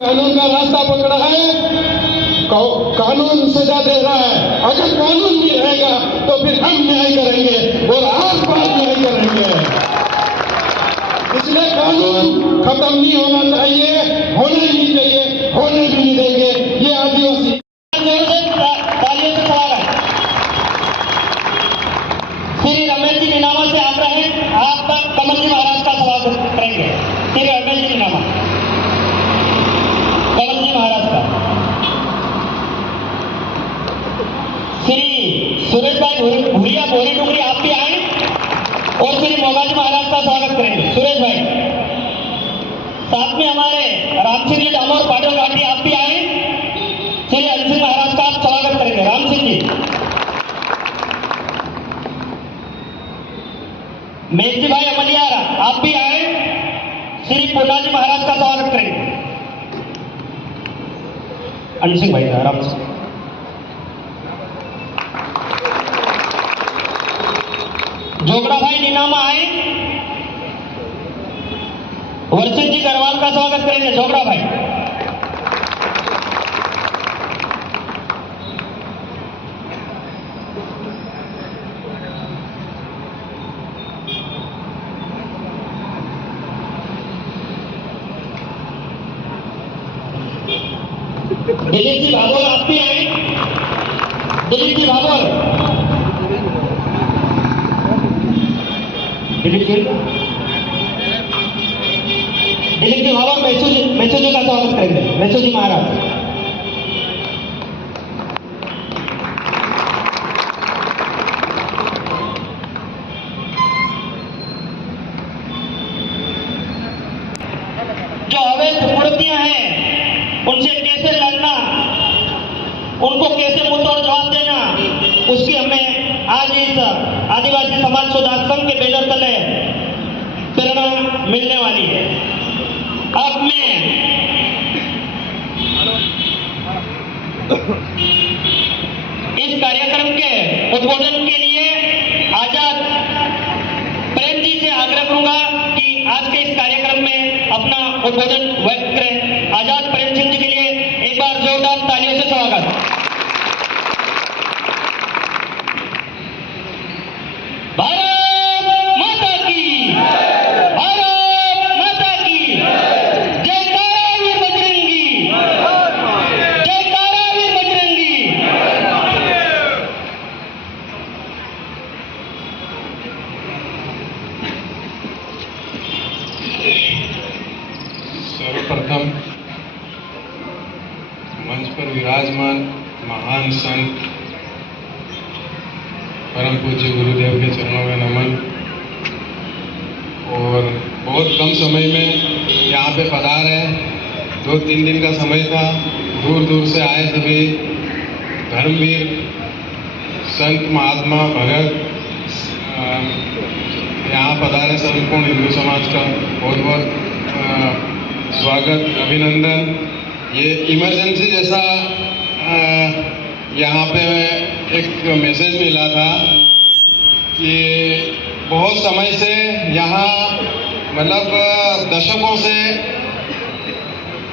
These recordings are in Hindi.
कानून का रास्ता पकड़ा है, कानून सजा दे रहा है। अगर कानून भी रहेगा तो फिर हम न्याय करेंगे और आस-पास न्याय करेंगे। इसलिए कानून खत्म नहीं होना चाहिए, होना ही नहीं चाहिए, होने भी नहीं देंगे। ये आदिवासी तालियों से स्वागत। श्री रमेश जी नीनामा से आग्रह है, आप कमल जी महाराज का स्वागत करेंगे। श्री रमेश जी नीनामा, कमल जी महाराज का। श्री सुरेश भाई भूरिया बोरी टुकड़ी आप भी आए और श्री मोगाजी महाराज का स्वागत करेंगे। सुरेश भाई, साथ में हमारे राम सिंह जी डामोर पाटल घाटी आप भी आए, श्री हरि सिंह महाराज का आप स्वागत करेंगे। राम सिंह जी, मेघजी भाई अमलियारा आप भी आए, श्री पूना जी महाराज का स्वागत करेंगे। अनिल सिंह भाई, राम सिंह, जोगड़ा भाई नीनामा आए, वर्षित जी गरवाल का स्वागत करेंगे। जोगड़ा भाई, दिलीप जी भागोल आप भी आए, दिलीप जी भागोल, दिलीप जी भागोल मेचू जी का स्वागत करेंगे। मेचू जी महाराज, जो अवैध मूर्तियां हैं उनसे कैसे लड़ना, उनको कैसे मुंहतोड़ जवाब देना, उसकी हमें आज इस आदिवासी समाज सुधार संघ के बैनर तले प्रेरणा मिलने वाली है। अब मैं इस कार्यक्रम के उद्बोधन के लिए आजाद प्रेम जी से आग्रह करूंगा कि आज के इस कार्यक्रम में अपना उद्बोधन व्यक्त करें। आजाद प्रेम सिंह जी के लिए एक बार जोरदार तालियों से स्वागत। भारत माता की, भारत माता की जयकारा वीर बजरंगी, जयकारा वीर बजरंगी। सर्वप्रथम मंच पर विराजमान महान संत परम पूज्य गुरुदेव के चरणों में नमन। और बहुत कम समय में यहाँ पे पधारे हैं, 2-3 दिन का समय था, दूर दूर से आए सभी धर्मवीर संत महात्मा भगत यहाँ पधारे। संपूर्ण हिंदू समाज का बहुत बहुत स्वागत, अभिनंदन। ये इमरजेंसी जैसा यहाँ पे एक मैसेज मिला था कि बहुत समय से यहाँ मतलब दशकों से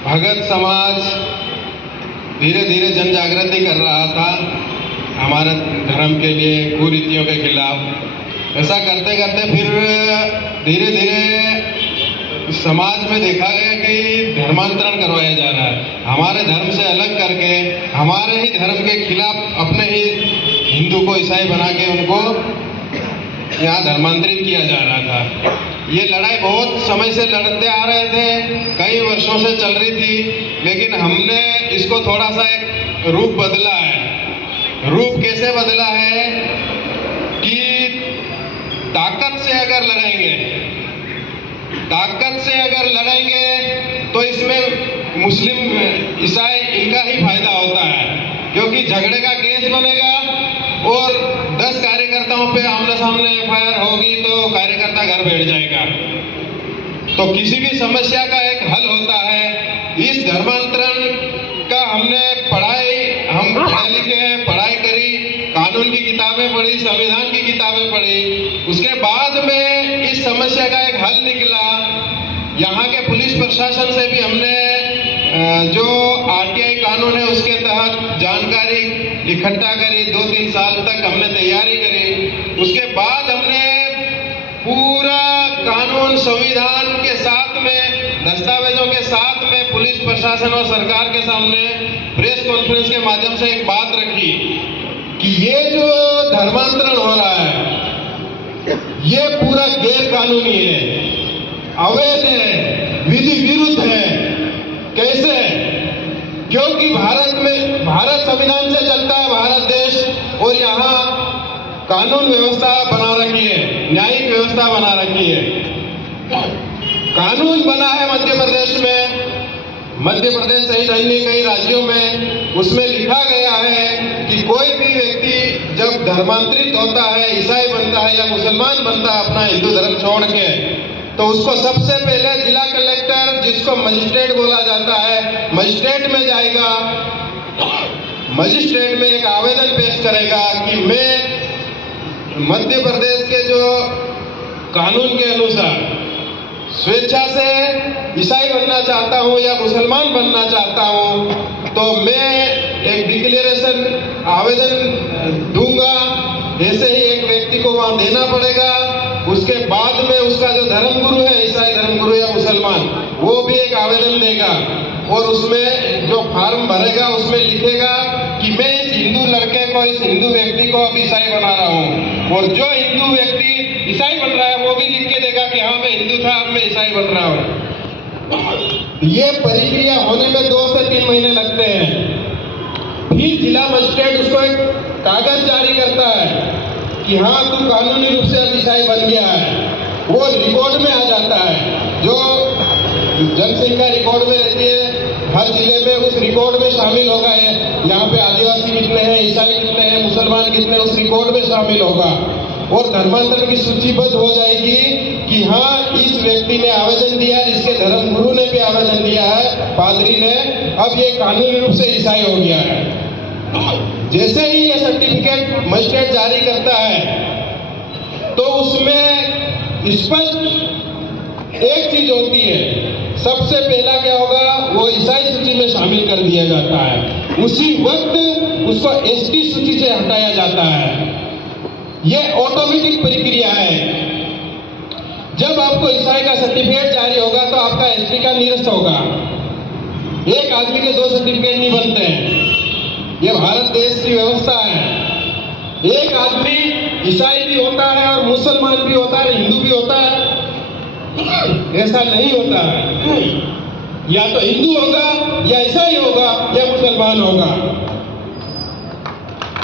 भगत समाज धीरे धीरे जन जागृति कर रहा था हमारे धर्म के लिए, कुरीतियों के खिलाफ। ऐसा करते करते फिर धीरे धीरे समाज में देखा गया कि धर्मांतरण करवाया जा रहा है। हमारे धर्म से अलग करके हमारे ही धर्म के खिलाफ अपने ही हिंदू को ईसाई बना के उनको यहाँ धर्मांतरित किया जा रहा था। ये लड़ाई बहुत समय से लड़ते आ रहे थे, कई वर्षों से चल रही थी, लेकिन हमने इसको थोड़ा सा एक रूप बदला है। रूप कैसे बदला है कि ताकत से अगर लड़ेंगे तो इसमें मुस्लिम ईसाई इनका ही फायदा होता है, क्योंकि झगड़े का केस बनेगा और 10 कार्यकर्ताओं पे आमने सामने एफआईआर होगी तो कार्यकर्ता घर बैठ जाएगा। तो किसी भी समस्या का एक हल होता है। इस धर्मांतरण का हमने हम पढ़े लिखे हैं, पढ़ाई करी, कानून की किताबें पढ़ी, संविधान की किताबें पढ़ी, उसके बाद में इस समस्या का एक हल निकला। यहाँ के पुलिस प्रशासन से भी हमने जो आरटीआई कानून है उसके तहत जानकारी इकट्ठा करी, 2-3 साल तक हमने तैयारी करी। उसके बाद हमने पूरा कानून संविधान के साथ में, दस्तावेजों के साथ में पुलिस प्रशासन और सरकार के सामने प्रेस कॉन्फ्रेंस के माध्यम से एक बात रखी कि ये जो धर्मांतरण हो रहा है ये पूरा गैर कानूनी है, अवैध है, विधि विरुद्ध है। कैसे? क्योंकि भारत संविधान से चलता है भारत देश, और यहाँ कानून व्यवस्था बना रखी है, न्यायिक व्यवस्था बना रखी है। कानून बना है मध्य प्रदेश में, मध्य प्रदेश सहित अन्य कई राज्यों में, उसमें लिखा गया है कि कोई भी व्यक्ति जब धर्मांतरित होता है, ईसाई बनता है या मुसलमान बनता है अपना हिंदू धर्म छोड़ के, तो उसको सबसे पहले जिला कलेक्टर, जिसको मजिस्ट्रेट बोला जाता है, मजिस्ट्रेट में जाएगा। मजिस्ट्रेट में एक आवेदन पेश करेगा कि मैं मध्य प्रदेश के जो कानून के अनुसार स्वेच्छा से ईसाई बनना चाहता हूं या मुसलमान बनना चाहता हूं, तो मैं एक डिक्लेरेशन आवेदन दूंगा। ऐसे ही एक व्यक्ति को वहां देना पड़ेगा। उसके बाद में उसका जो धर्मगुरु है, ईसाई धर्मगुरु या मुसलमान, वो भी एक आवेदन देगा और उसमें जो फॉर्म भरेगा उसमें लिखेगा कि मैं इस हिंदू लड़के को, इस हिंदू व्यक्ति को अब ईसाई बना रहा हूं। और जो हिंदू व्यक्ति ईसाई बन रहा है वो भी लिख के देगा कि हाँ मैं हिंदू था, अब मैं ईसाई बन रहा हूं। ये प्रक्रिया होने में 2 से 3 महीने लगते हैं। फिर जिला मजिस्ट्रेट उसको एक कागज जारी करता है कि हाँ तू कानूनी रूप से अब ईसाई बन गया है। वो रिकॉर्ड में आ जाता है, जो जनसंख्या रिकॉर्ड में रहती है हर जिले में, उस रिकॉर्ड में शामिल होगा। यहाँ पे आदिवासी कितने हैं, ईसाई कितने हैं, मुसलमान कितने, उस रिकॉर्ड में शामिल होगा। और धर्मांतरण की सूचीबद्ध हो जाएगी कि हाँ इस व्यक्ति ने आवेदन दिया, इसके धर्मगुरु ने भी आवेदन दिया है, पादरी ने, अब ये कानूनी रूप से ईसाई हो गया है। जैसे ही ये सर्टिफिकेट मजिस्ट्रेट जारी करता है तो उसमें स्पष्ट एक चीज होती है, सबसे पहला क्या होगा, वो ईसाई सूची में शामिल कर दिया जाता है। उसी वक्त उसको एसटी सूची से हटाया जाता है। ये ऑटोमेटिक प्रक्रिया है। जब आपको ईसाई का सर्टिफिकेट जारी होगा तो आपका एसटी का निरस्त होगा। एक आदमी के 2 सर्टिफिकेट नहीं बनते हैं। ये भारत देश की व्यवस्था है। एक आदमी ईसाई भी होता है और मुसलमान भी होता है, हिंदू भी होता है, ऐसा नहीं होता है। या तो हिंदू होगा या ईसाई होगा या मुसलमान होगा।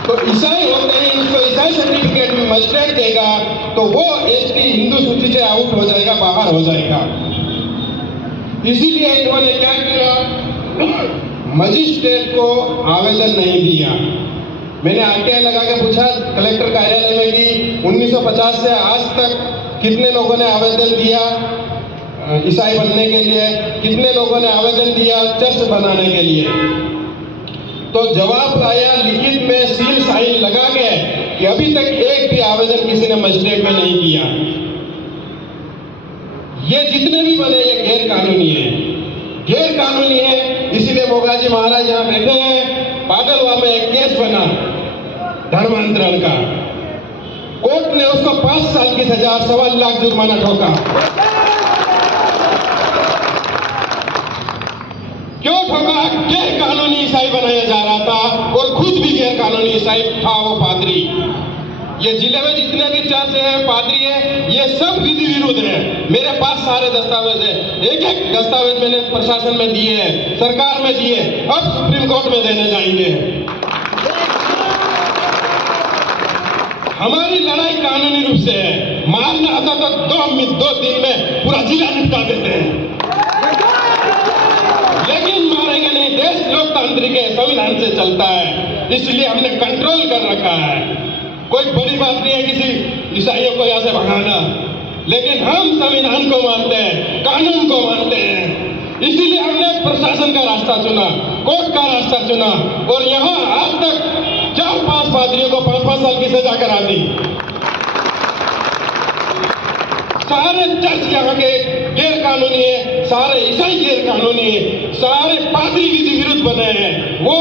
तो ईसाई होते ही उसको ईसाई सर्टिफिकेट में मजिस्ट्रेट देगा तो वो एसटी हिंदू सूची से आउट हो जाएगा, बाहर हो जाएगा। इसीलिए इन्होंने क्या किया, मजिस्ट्रेट को आवेदन नहीं दिया। मैंने आरटीआई लगा के पूछा कलेक्टर कार्यालय में कि 1950 से आज तक कितने लोगों ने आवेदन दिया ईसाई बनने के लिए, कितने लोगों ने आवेदन दिया चर्च बनाने के लिए। तो जवाब आया लिखित में सील साइन लगा के कि अभी तक एक भी आवेदन किसी ने मजिस्ट्रेट में नहीं किया। ये जितने भी बने ये गैर कानूनी है, गैर कानूनी है। इसीलिए मोगाजी महाराज यहाँ बैठे हैं। पागलवा में एक केस बना धर्मांतरण का, कोर्ट ने उसको 5 साल की सजा, 1.25 लाख जुर्माना ठोका। क्यों ठोका? गैर कानूनी ईसाई बनाया जा रहा था और खुद भी गैर कानूनी ईसाई था वो पादरी। ये जिले में जितने भी चर्च है, पादरी है, ये सब विधि विरुद्ध है। मेरे पास सारे दस्तावेज है, एक एक दस्तावेज मैंने प्रशासन में दिए हैं, सरकार में दिए, अब सुप्रीम कोर्ट में देने जाएंगे। हमारी लड़ाई कानूनी रूप से है। मारना आता तो 2 दिन में पूरा जिला निपटा देते हैं, लेकिन मारेंगे नहीं। देश लोकतांत्रिक है, संविधान से चलता है, इसलिए हमने कंट्रोल कर रखा है। कोई बड़ी बात नहीं है किसी ईसाइयों को यहाँ से भगाना, लेकिन हम संविधान को मानते हैं, कानून को मानते हैं। इसीलिए हमने प्रशासन का रास्ता चुना, कोर्ट का रास्ता चुना और यहाँ आज तक 4-5 पादरियों को 5-5 साल की सजा करा दी। सारे चर्च यहाँ के गैर कानूनी है, सारे ईसाई गैर कानूनी है, सारे पादरी विधि विरुद्ध बने हैं। वो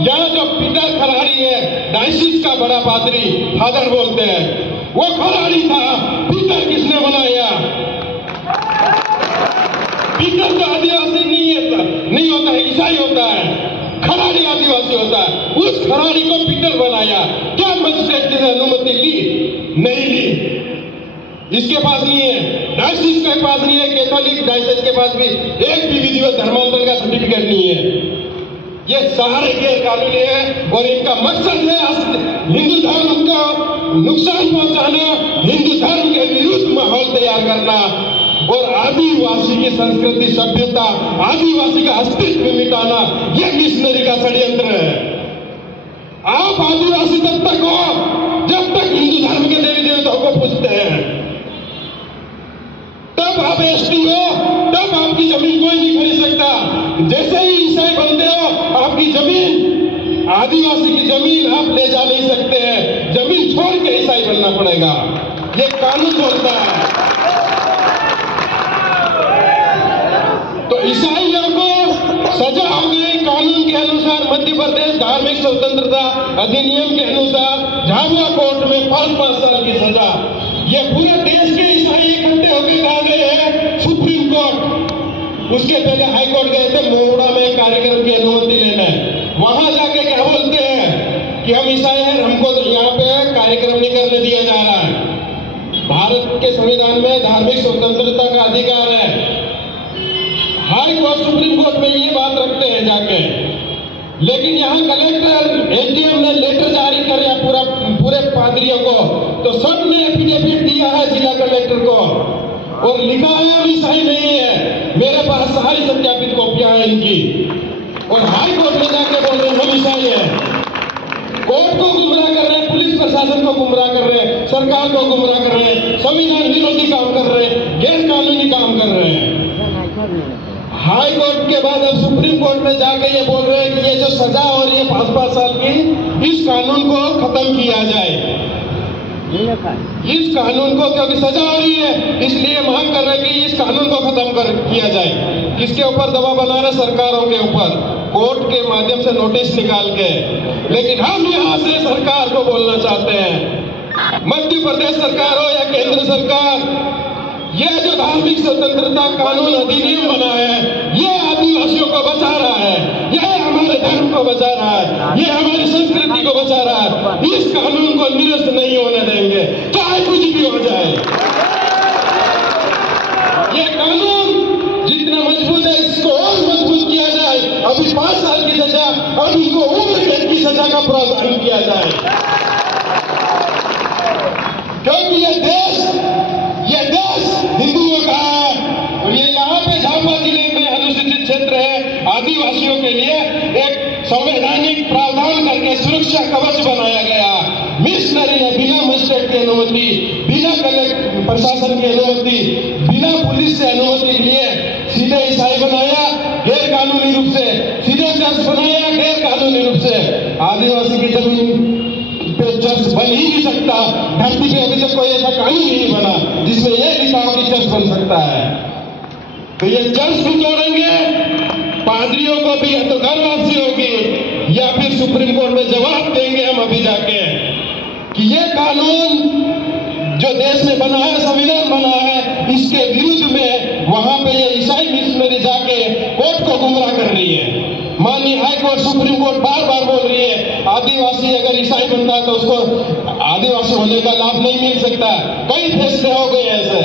यहाँ जो पीटर खराड़ी है, डायसिस का बड़ा पादरी फादर बोलते हैं, वो खराड़ी था। पीटर किसने बनाया? पीटर तो आदिवासी नहीं होता है, ईसाई होता है। खराड़ी आदिवासी होता है। उस खराड़ी को पीटर बनाया। क्या मजिस्ट्रेट ने अनुमति ली? नहीं ली। इसके पास नहीं है, डायसिस के पास नहीं है, कैथोलिक डायसिस के पास भी एक भी विधिवत धर्मांतरण का सर्टिफिकेट नहीं है। ये सारे गैर कानूनी है और इनका मकसद है हिंदू धर्म को नुकसान पहुंचाना, हिंदू धर्म के विरुद्ध माहौल तैयार करना और आदिवासी की संस्कृति, सभ्यता, आदिवासी का अस्तित्व मिटाना। यह मिशनरी का षड्यंत्र है। आप आदिवासी तब तक हो जब तक हिंदू धर्म के देवी देवताओं को पूजते हैं। तब आप एसटी हो, तब आपकी जमीन कोई नहीं खरीद सकता। जैसे ही ईसाई बनते हो, आपकी जमीन, आदिवासी की जमीन आप ले जा नहीं सकते हैं। जमीन छोड़ के ईसाई बनना पड़ेगा, ये कानून बोलता है। तो ईसाइयों को सजा हो गई कानून के अनुसार। मध्य प्रदेश धार्मिक स्वतंत्रता अधिनियम के अनुसार झाबुआ कोर्ट में 5-5 साल की सजा। ये पूरे देश के ईसाई इकट्ठे होकर कहा गए हैं सुप्रीम कोर्ट। उसके पहले हाई कोर्ट गए थे मोड़ा में कार्यक्रम की अनुमति लेने। वहां जाके क्या बोलते हैं कि हम ईसाई हैं, हमको तो यहाँ पे कार्यक्रम नहीं करने दिया जा रहा है। भारत के संविधान में धार्मिक स्वतंत्रता का अधिकार है। हाई कोर्ट, सुप्रीम कोर्ट में ये बात रखते हैं जाके। लेकिन यहाँ कलेक्टर, एसडीएम ने लेटर जारी करे पूरे पादरियों को, तो सबने एफिडेविट दिया है जिला कलेक्टर को और लिखा है हम ईसाई नहीं है। मेरे पास सारी सत्यापित कॉपियां हैं इनकी। और हाई कोर्ट में जाके बोल रहे हैं हम ईसाई हैं। कोर्ट को गुमराह कर रहे हैं, पुलिस प्रशासन को गुमराह कर रहे हैं, सरकार को गुमराह कर रहे हैं, संविधान विरोधी काम कर रहे हैं, गैर कानूनी काम कर रहे हैं। हाई कोर्ट के बाद अब सुप्रीम कोर्ट में जाके ये बोल रहे हैं कि ये जो सजा हो रही है 5-5 साल की, इस कानून को खत्म किया जाए। इस कानून को, क्योंकि सजा हो रही है इसलिए मांग कर रहे हैं कि इस कानून को खत्म किया जाए। किसके ऊपर दबाव बना रहे? सरकारों के ऊपर, कोर्ट के माध्यम से नोटिस निकाल के। लेकिन हम यहाँ से सरकार को बोलना चाहते हैं, मध्य प्रदेश सरकार हो या केंद्र सरकार, ये जो धार्मिक स्वतंत्रता कानून अधिनियम बना है, ये आदिवासियों को बचा रहा है, ये हमारे धर्म को बचा रहा है, ये हमारी संस्कृति को बचा रहा है। इस कानून को निरस्त नहीं होने देंगे, चाहे कुछ भी हो जाए। ये कानून जितना मजबूत है, इसको और मजबूत किया जाए। अभी 5 साल की सजा, अब इनको उम्र कैद की सजा का प्रावधान किया जाए। क्योंकि ये देश हिंदुओं का है और ये यहाँ पे झाबुआ जिले में अनुसूचित क्षेत्र है। आदिवासियों के लिए एक संवैधानिक प्रावधान करके सुरक्षा कवच बनाया गया। मिशनरी ने बिना मजिस्ट्रेट की अनुमति, बिना कलेक्टर प्रशासन की अनुमति, बिना पुलिस से अनुमति लिए सीधे ईसाई बनाया गैर कानूनी रूप से, सीधे चर्च बनाया गैर कानूनी रूप से। आदिवासी की जमीन पे चर्च बन ही नहीं सकता। धरती पे अभी तक कोई ऐसा कानून नहीं बना जिसमें यह लिखा हो कि चर्च बन सकता है। तो ये चर्च भी तोड़ेंगे, पादरियों को भी या तो घर वापसी होगी या फिर सुप्रीम कोर्ट में जवाब देंगे हम अभी जाके कि ये कानून जो देश में बना है, संविधान बना है, इसके विरुद्ध में वहां पे ये ईसाई मिशनरी जाके कोर्ट को गुमराह कर रही है। माननीय हाई कोर्ट, सुप्रीम कोर्ट बार-बार बोल रही है आदिवासी अगर ईसाई बनता है तो उसको आदिवासी होने का लाभ नहीं मिल सकता। कई फैसले हो गए ऐसे।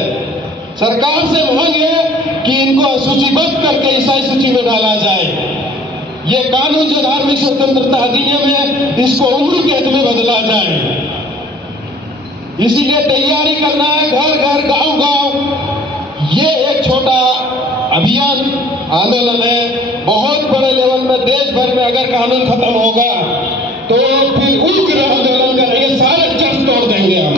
सरकार से मांग है कि इनको सूचीबद्ध करके ईसाई सूची में डाला जाए। ये कानून जो धार्मिक स्वतंत्रता अधिनियम है, इसको उम्र कैद में बदला जाए। इसीलिए तैयारी करना है, घर घर, गांव गांव। ये एक छोटा अभियान, आंदोलन है। बहुत बड़े लेवल में देश भर में अगर कानून खत्म होगा तो फिर उग्र आंदोलन करेंगे, सारे चर्च तोड़ देंगे हम।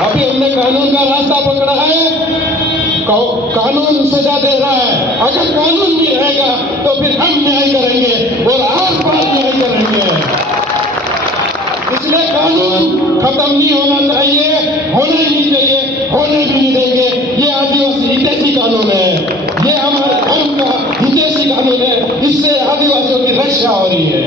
अभी हमने कानून का रास्ता पकड़ा है, कानून सजा दे रहा है। अगर कानून नहीं रहेगा तो फिर हम न्याय करेंगे और आस पास न्याय करेंगे। इसमें कानून खत्म नहीं होना चाहिए, होना ही नहीं चाहिए, होने भी नहीं देंगे। ये आदिवासी हितैषी कानून है, ये हमारे धर्म का हितैषी कानून है, इससे आदिवासियों की रक्षा हो रही है।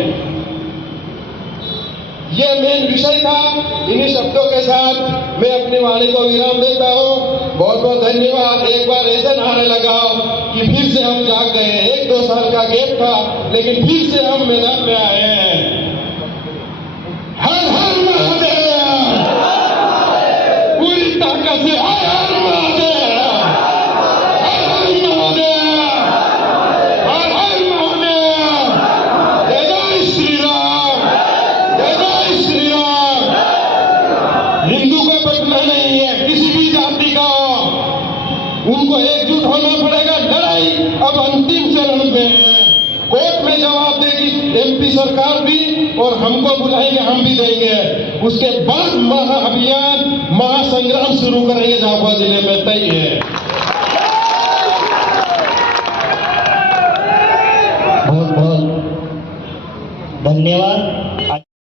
ये मेन विषय था। इन्हीं शब्दों के साथ मैं अपनी वाणी को विराम देता हूँ। बहुत बहुत धन्यवाद। एक बार ऐसे नारे लगाओ कि फिर से हम जाग गए। 1-2 साल का गैप था, लेकिन फिर से हम मैदान में आए हैं। हर हर महादेव, पूरी ताकत से हर हर महादेव, हर हर महादेव, हर हर महादेव। जय जय श्री राम, जय जय श्री राम। हिंदू को बचना नहीं है, किसी भी जाति का, उनको एकजुट होना पड़ेगा। लड़ाई अब अंतिम चरण में है। कोर्ट में जवाब देगी एमपी सरकार भी, और हमको बुलाएंगे, हम भी देंगे। उसके बाद महाअभियान, महासंग्राम शुरू करेंगे झाबुआ जिले में, तय है। बहुत बहुत धन्यवाद।